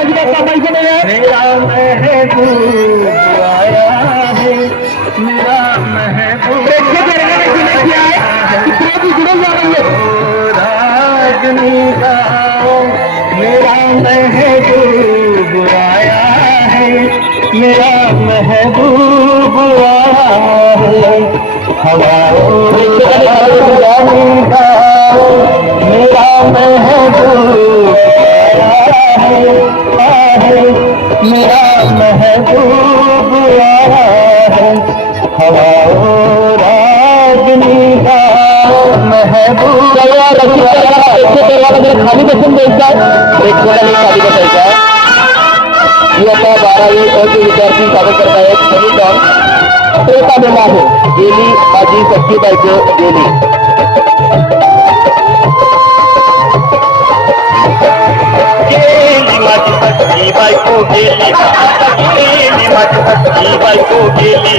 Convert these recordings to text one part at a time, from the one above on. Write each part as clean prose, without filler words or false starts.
मेरा महबूब आया है, मेरा महबूब राजनी का मेरा महबूब आया है, मेरा महबूब आया है। हवाओं का मेरा महबूब मेरा महबूब आया है। हवाओं रागनी का महबूब खाली बसून द्यायचा खाली बसायचा इयत्ता 12वी चे विद्यार्थी सादर करतायत समीकरण प्रेताबेला आहे गेली माझी सख्खी बायको गेली माझी सख्खी बायको गेली माझी सख्खी बायको गेली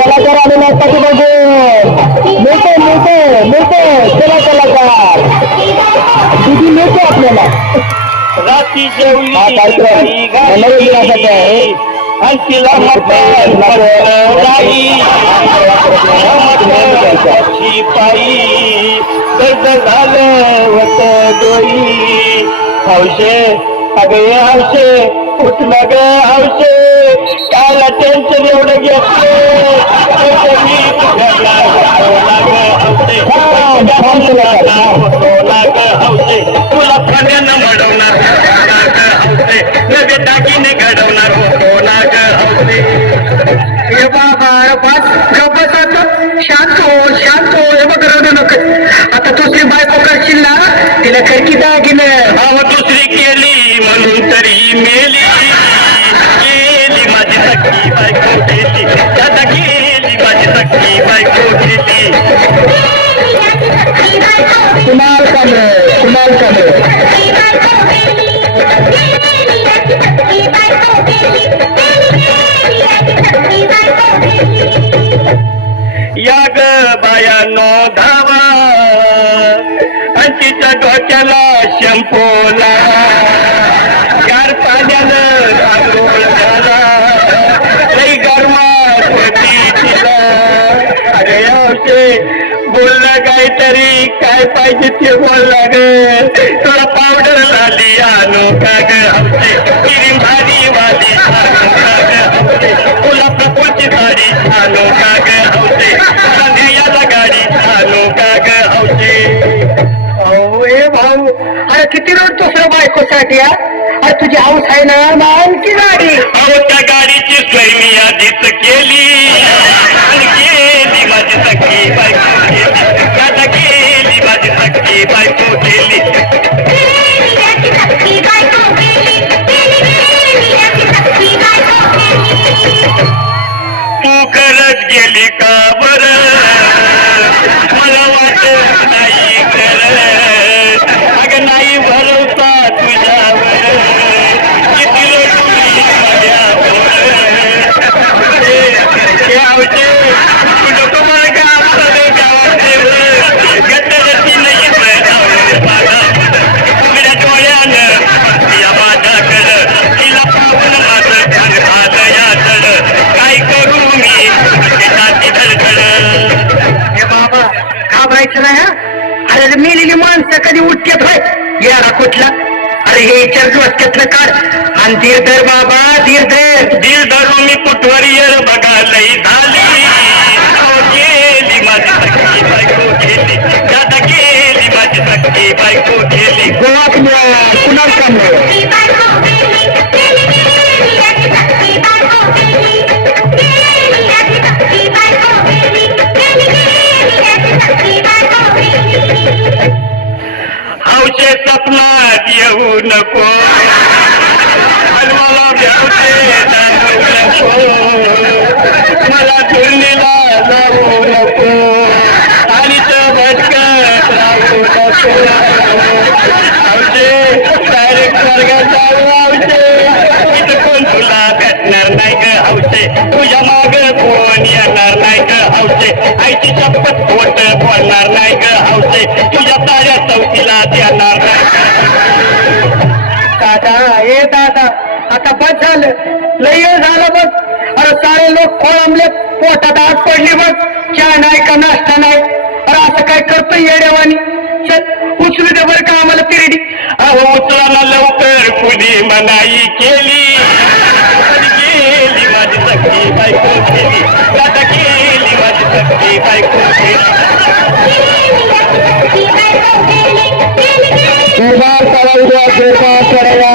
चला तर आम्ही नाश्ताची बघू मिळते मिळते मिळते चला कलाकार दिदी मिळते आपल्याला रात्री जेवली हा कार्यक्रम मनोरंजनासाठी आहे आणि तिला पायी दर्द झालं होत डोई हौशे अगे हौशे उठलं ग हौशे कायला टेन्शन एवढं घेतलं तुला फण्यानं मडवणार हौसे नवे दागिने घडवणार होतो ना ग हौसे हे बाबा बस गप्पच शांत हो हे बघ रडू नको आता दुसरी बायको करशील ना तिला खरकी दागिने दुसरी केली म्हणून तरी मेली गेली माझी सख्खी बायको गेली दादा गेली माझी सख्खी बायको गेली कुणाल कांबळे या ग बायानो धावा तिच्या डोक्याला शंपोला गार पाण्यानं आंघोळ झाला लई गरमात होती तिला अरे हौशे बोललं काहीतरी काय पाहिजे ते बोलला ग तुला पावडर लाली आणू का ग हौशे क्रीम भारी वाली आणू का ग हौशे तुला प्रपोची साडी आणू का ग हौशे संध्याला गाडी आणू का ग हौशे हे भाऊ अरे किती रडतोस रे बायकोसाठी अरे तुझी हाऊस आहे ना आणखी गाडी अहो त्या गाडीची सोय मी आधीच केली गेली माझी सख्खी बायको गेली आता गेली माझी सख्खी बायको गेली तू खरंच गेली का बरं मला वाटत नाही खरं अगं नाही भरवता तुझ्यावर किती लोटली माझ्यावर तुझं तुम्हाला गावात गट्टरची नाही माझ्या डोळ्यानं या माझ्याकडं तिला पाहून माझं ध्यान झालं याकडं काय करू मी हे बाबा घाबरायचं नाही अरे मेलेली माणसं कधी उठतात होय याला कुठला अरे हे चर्चवस्त्यातलं काढ आणि धीर धर बाबा धीर धरू मी कुठवर येर बघा लई झाली गेली माझी सख्खी बायको गेली दादा गेली माझी सख्खी बायको गेली गोवात कुणाल कांबळे हौशे सपनात येऊ नको मला जाऊ नको मला धुळणीला जाऊ नको आणि भटकत राहू नको हौशे डायरेक्ट स्वर्गात जाऊ हौशे इथं कोण तुला भेटणार नाही ग हौशे तुझ्या माग कोण येणार नाही ग हौशे आईची शपथ खोट बोलणार नाही ग हौशे नाही तुझ्या ताऱ्या चौथीला देणार नाही. दादा हे दादा आता बस झालं लय वेळ झालं बस. अरे सारे लोक खोळंबले पोटात आत पडली बस. चहा नाही का नाश्ता नाही. अरे असं काय करतोय येड्यावानी. चल उचलू दे बरं का आम्हाला तिरडी. अहो उचलाला लवकर कुणी मनाई केली गेली माझी सखी बायको केली आता गेली माझी सखी बायको केली. उद्या करायला